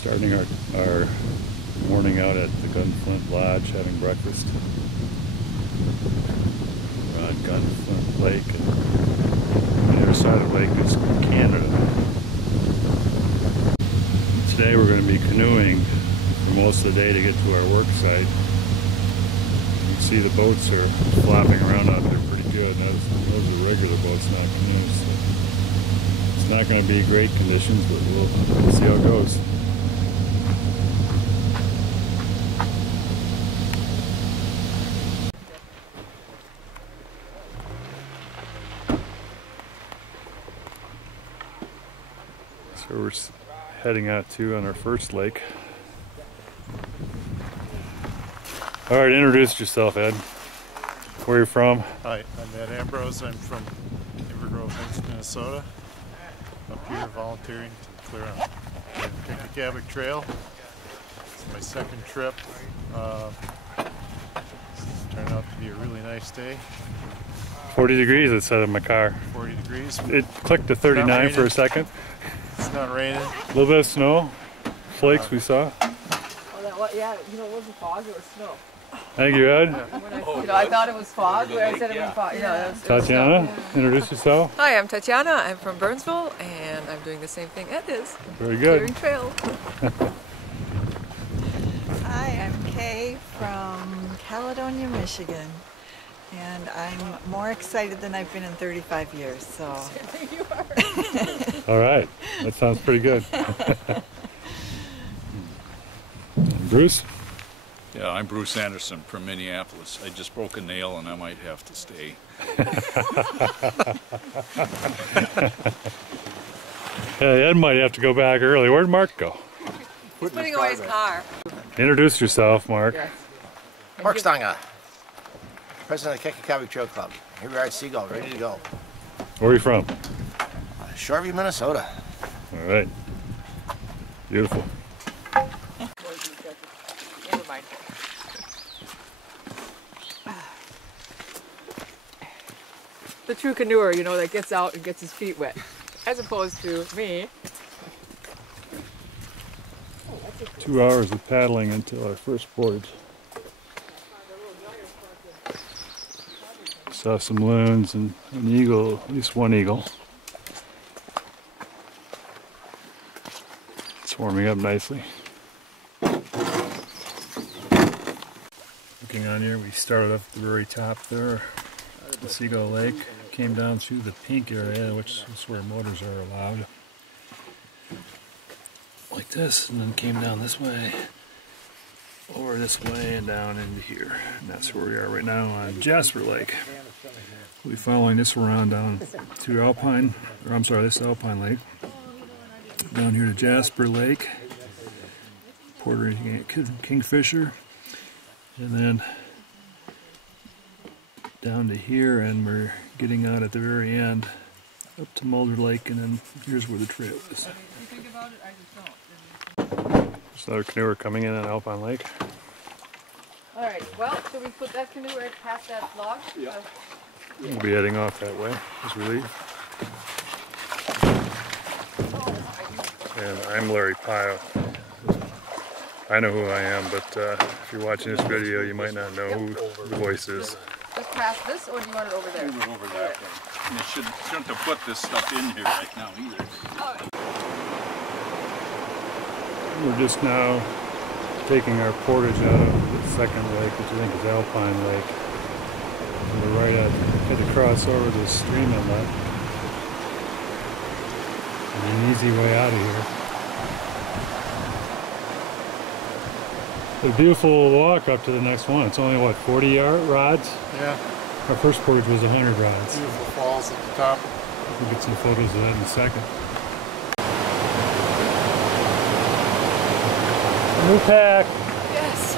Starting our morning out at the Gunflint Lodge, having breakfast. We're on Gunflint Lake, and on the other side of the lake is Canada. Today we're going to be canoeing for most of the day to get to our work site. You can see the boats are flopping around out there pretty good. Those are regular boats, not canoes. So it's not going to be great conditions, but we'll see how it goes. So we're heading out to on our first lake. All right, introduce yourself, Ed. Where are you from? Hi, I'm Ed Ambrose. I'm from Invergrove, Minnesota. Up here volunteering to clear out the Kekekabic Trail. It's my second trip. It's turned out to be a really nice day. 40 degrees it said in my car. 40 degrees. It clicked to 39 for a second. It's not raining. A little bit of snow. Flakes we saw. Oh, yeah, it wasn't fog, it was snow. Thank you, Ed. I thought it was fog, but I said it was fog. Tatyana, introduce yourself. Hi, I'm Tatyana. I'm from Burnsville, and I'm doing the same thing Ed is. Very good. Clearing trail. Hi, I'm Kay from Caledonia, Michigan. And I'm more excited than I've been in 35 years, so. You are. All right, that sounds pretty good. Bruce? Yeah, I'm Bruce Anderson from Minneapolis. I just broke a nail and I might have to stay. Yeah, Ed might have to go back early. Where'd Mark go? He's putting away his car. Introduce yourself, Mark. Yes. Mark Stange, president of the Kekekabic Trail Club. Here we are at Seagull, ready to go. Where are you from? Shoreview, Minnesota. All right. Beautiful. Never mind. The true canoeer, that gets out and gets his feet wet, as opposed to me. 2 hours of paddling until our first portage. Saw some loons and an eagle, at least one eagle. It's warming up nicely. Looking on here, we started up at the very top there, the Seagull Lake, came down through the pink area, which is where motors are allowed, like this, and then came down this way, over this way, and down into here. And that's where we are right now on Jasper Lake. We'll be following this around down to this Alpine Lake, down here to Jasper Lake, Porter Kingfisher, and then down to here, and we're getting out at the very end up to Mulder Lake, and then here's where the trail is. There's another canoeer coming in on Alpine Lake. All right, well, should we put that canoe right past that log? Yeah. We'll be heading off that way as we leave. And I'm Larry Pyle. I know who I am, but if you're watching this video, you might not know who the voice is. Just past this, or do you want it over there? Move it over that way. And you shouldn't have put this stuff in here right now either. We're just now taking our portage out of the second lake, which I think is Alpine Lake. And we're right at the crossover the stream inlet. And an easy way out of here. A beautiful walk up to the next one. It's only, what, 40 rods? Yeah. Our first portage was 100 rods. Beautiful falls at the top. We'll get some photos of that in a second. New pack. Yes.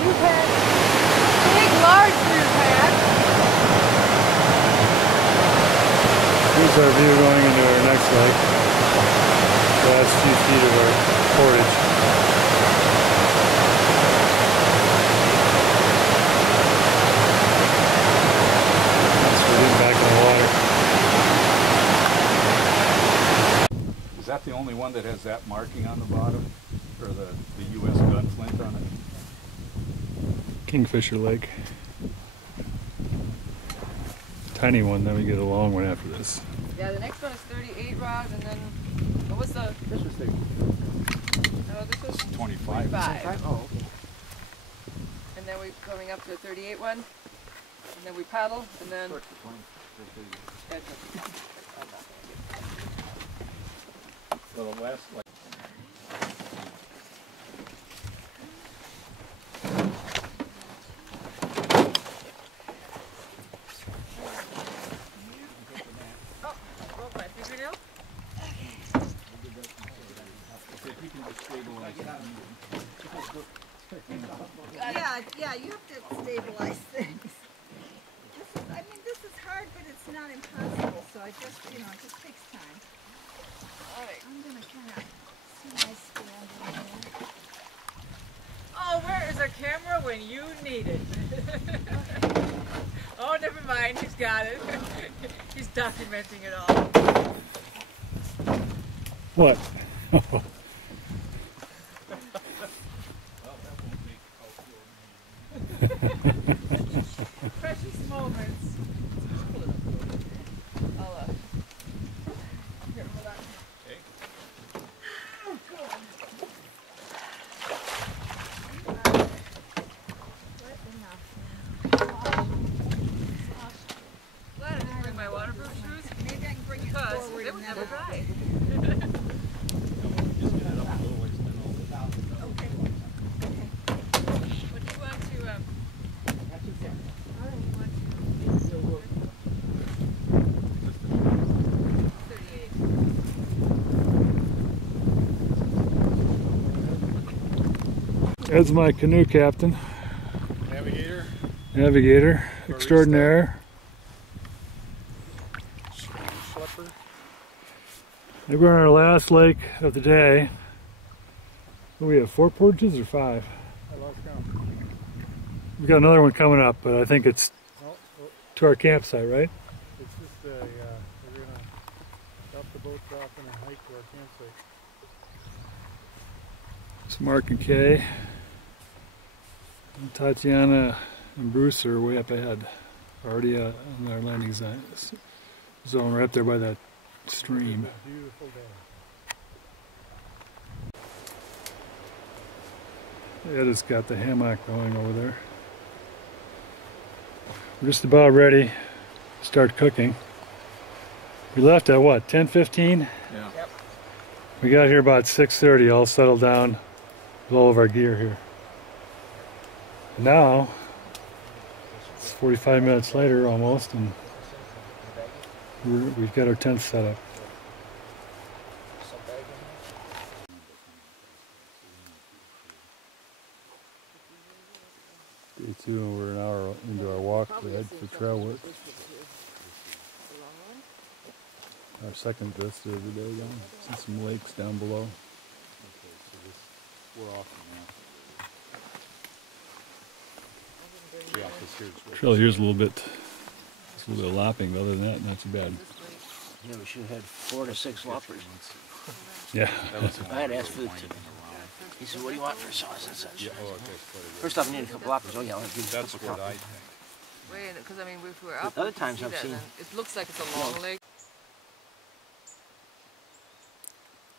New pack. Big, large new pack. Here's our view going into our next lake. The last few feet of our portage. That's we're getting back in the water. Is that the only one that has that marking on the bottom? or the U.S. gunflint on it. Kingfisher Lake. Tiny one, then we get a long one after this. Yeah, the next one is 38 rods, and then what was the? This was 30. No, this was 25. 25. Oh, okay. And then we're coming up to a 38 one, and then we paddle, and then. So the last, like, Broke my fingernail. Yeah, you have to stabilize things. This is hard, but it's not impossible, so it just takes time. Alright. I'm gonna kind of see my stand in here. Oh, where is our camera when you need it? Oh, never mind, he's got it. He's documenting it all. What? Precious moments. I'll, here, hold on. Oh, God. Glad I didn't bring my waterproof shoes. Maybe I can bring it Because forward they and would then never I'll- dry. Okay. What do you want to, Ed's my canoe captain, Navigator, navigator, extraordinaire. schlepper. I think we're on our last lake of the day. We have 4 portages or 5? I lost count. We've got another one coming up, but I think it's Oh, to our campsite, right? it's just we're gonna drop the boats off and hike to our campsite. So Mark and Kay, and Tatyana and Bruce are way up ahead, already on our landing zone right up there by that stream. It's a beautiful day. Ed has got the hammock going over there. We're just about ready to start cooking. We left at what, 10:15? yeah. We got here about 6:30, all settled down with all of our gear here. And now, it's 45 minutes later almost, and we've got our tent set up. Day 2, and we're an hour into our walk to head for trail work. Our second vista of the day down. See some lakes down below. We're off now. Yeah, this here's where Trail here's a little bit of lopping, but other than that, not too bad. Yeah, we should have had 4 to 6 loppers. Yeah. I had asked food to. He said, "What do you want for sauce and such?" Yeah, oh, that's what it is. First off, I need a couple loppers. Oh yeah, I'll give you a That's couple what I copies. think. Wait, because I mean, if we're up, Other we can times see I've that, seen- and it looks like it's a long lake.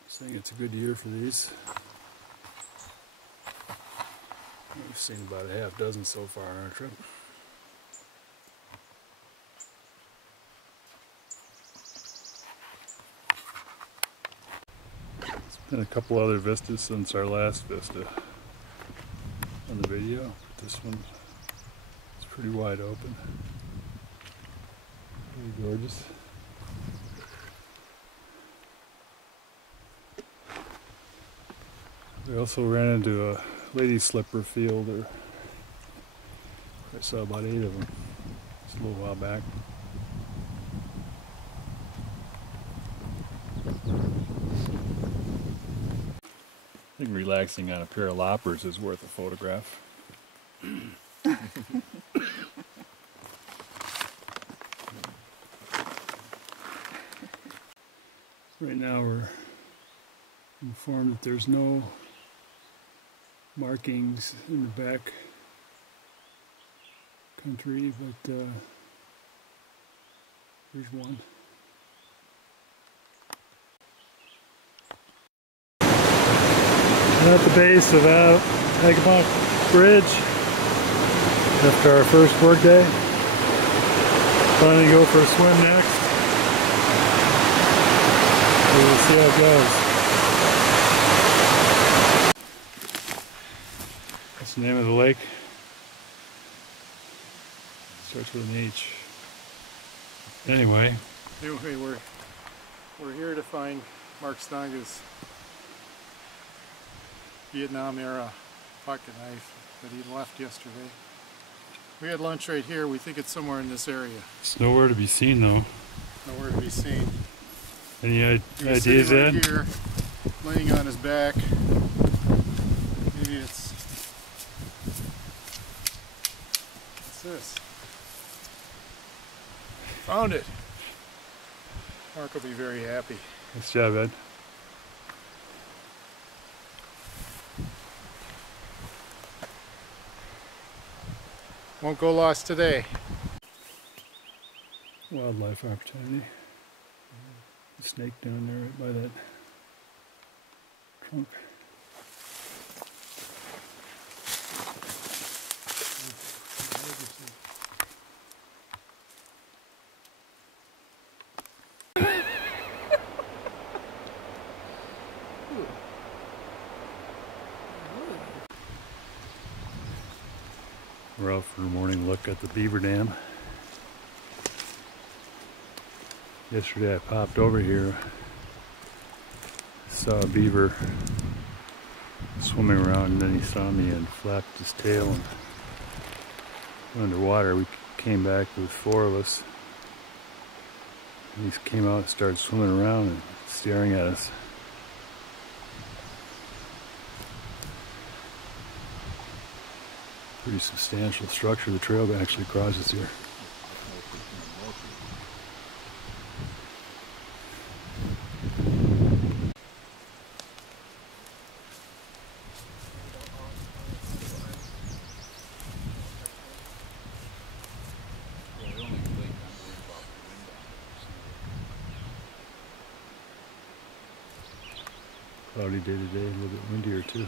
Saying it's a good year for these. We've seen about a half dozen so far on our trip. It's been a couple other vistas since our last vista on the video, but this one is pretty wide open. Pretty gorgeous. We also ran into a lady slipper field, or I saw about 8 of them just a little while back. I think relaxing on a pair of loppers is worth a photograph. Right now we're informed that there's no markings in the back country, but here's one. We're at the base of Kekekabic Bridge after our first work day. Planning to go for a swim next. We'll see how it goes. That's the name of the lake. Starts with an H. Anyway, we're here to find Mark Stanga's Vietnam era pocket knife that he left yesterday. We had lunch right here. We think it's somewhere in this area. it's nowhere to be seen though. Nowhere to be seen. Any He was ideas, sitting Ed? right here, laying on his back. Maybe it's what's this? Found it. Mark will be very happy. Nice job, Ed. Won't go lost today. Wildlife opportunity. The snake down there right by that trunk. We're out for a morning look at the beaver dam. Yesterday I popped over here, saw a beaver swimming around, and then he saw me and flapped his tail and went underwater. We came back with 4 of us. And he came out and started swimming around and staring at us. Pretty substantial structure. The trail actually crosses here. Cloudy day today, a little bit windier too.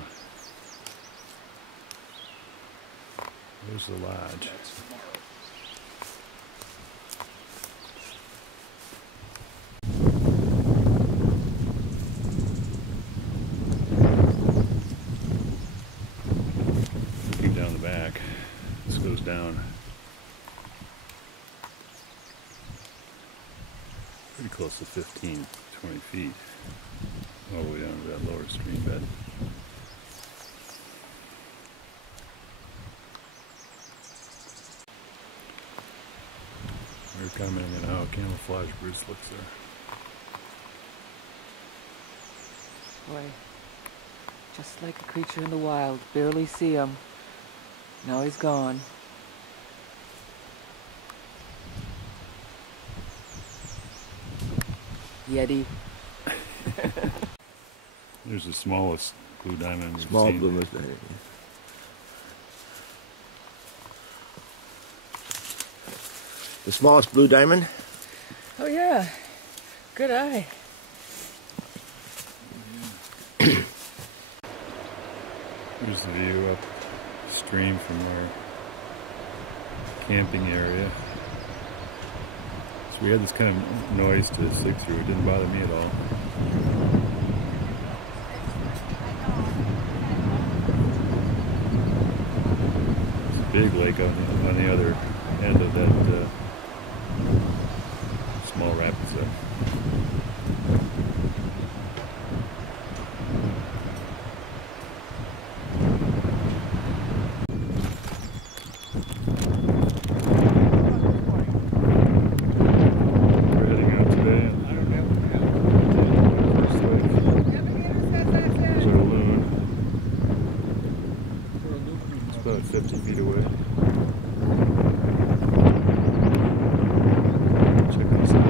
There's the lodge. Looking down the back, this goes down pretty close to 15, 20 feet, all the way down to that lower stream bed. They're commenting on how camouflage Bruce looks there. Boy, just like a creature in the wild. Barely see him. Now he's gone. Yeti. There's the smallest blue diamond we've Small seen. blue diamond. The smallest blue diamond? Oh yeah. Good eye. Here's the view upstream from our camping area. So we had this kind of noise to sleep through. It didn't bother me at all. There's a big lake on the other end of that small rapids there. About 50 feet away. Check this out.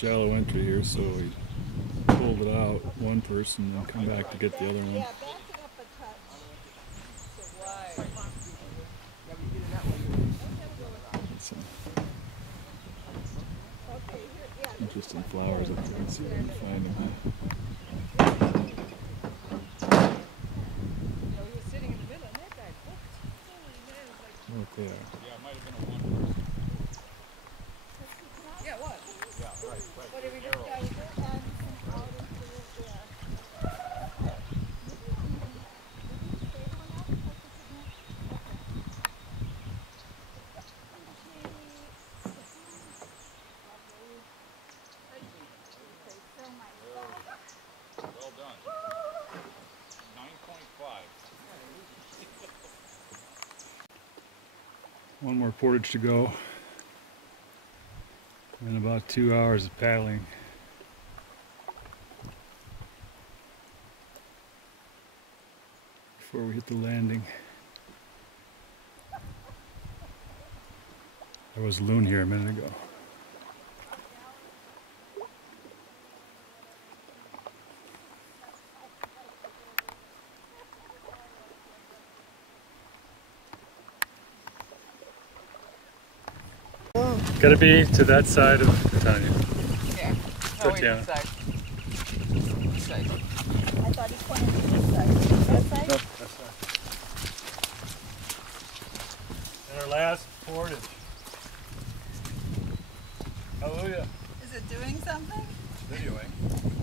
shallow entry here, so we pulled it out, one person, and come back to get the other one. Yeah, back it up a touch. Some Okay, here, yeah. interesting flowers up there. Let's see if we can find them. Look there. Yeah, it might have been a one. Yeah, what? Yeah, right. What did we do? Well done. 9.5. One more portage to go. And about 2 hours of paddling. Before we hit the landing. There was a loon here a minute ago. Gotta be to that side of Tatyana. Yeah. No, wait, Tatyana. this side. This side. I thought he pointed to this side. That side? Nope, that's not. And our last portage. Hallelujah. Is it doing something? Videoing.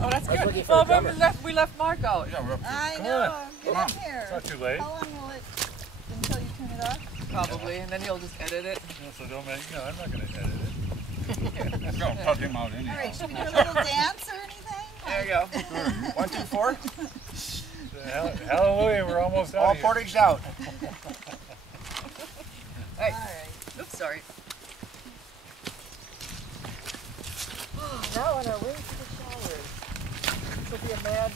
Oh, that's looking good. for a Oh, but drummer. we left Mark out. Yeah, we're up. I Come know. on. Get Come in here. It's not too late. How long will it, until you turn it off? Probably, and then he'll just edit it. No, so don't make, no, I'm not gonna edit it. No, cut him out All anyhow. right, should we do a little dance or anything? There you go. 1, 2, 4. Hallelujah, we're almost out All here. portaged out. Hey. All right. Oops, sorry. Now on our way to the showers. This will be a mad.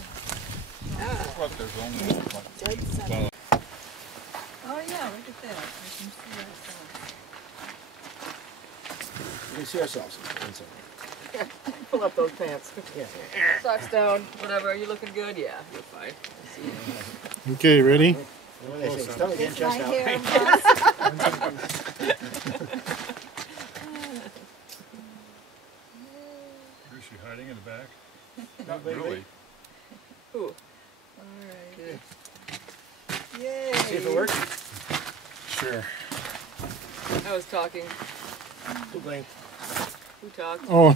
Look, there's only Dead center. Well, Oh yeah, look at that. We can see ourselves. We can see ourselves. Pull up those pants. Yeah. Socks down, whatever. Are you looking good? Yeah, you're fine. Okay, ready? What do they say? Stomach in, It's chest my out. hair, boss. Is she hiding in the back? not really. Ooh. All right. Yay. See if it works. Sure. I was talking. Who blinked? Who talked? Oh.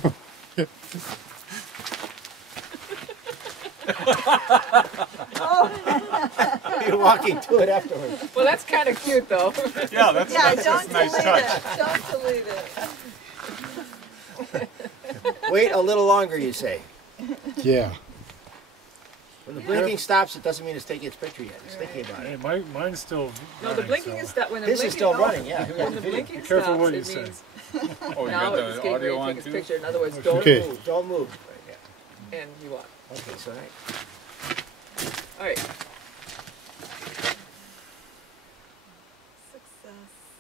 You're walking to it afterwards. Well, that's kind of cute, though. Yeah, that's Yeah, just don't a nice delete touch. it. Don't delete it. Wait a little longer, you say. Yeah. When the blinking stops, it doesn't mean it's taking its picture yet. It's thinking about it. Hey, mine's still No, the blinking is that when the This blinking is still no, running, yeah. When the blinking Be careful stops, what you it say. means Oh, you now got it's the getting ready audio to on take its too? picture. In other words, don't Okay. move, Don't move. Yeah. and you walk. Okay, so right. All right. Success.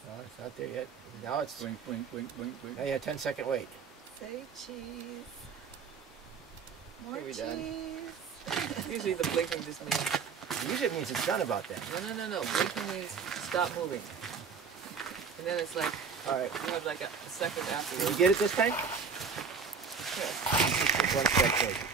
No, it's not there yet. Now it's. Blink, blink, blink, blink, blink. Now you have 10-second wait. Say cheese. More Okay, we cheese. done. Usually the blinking just means Usually it means it's done about that. no. Blinking means stop moving, and then it's like All right. you have like a second Did you afterwards. get it this time? Yeah. One step closer.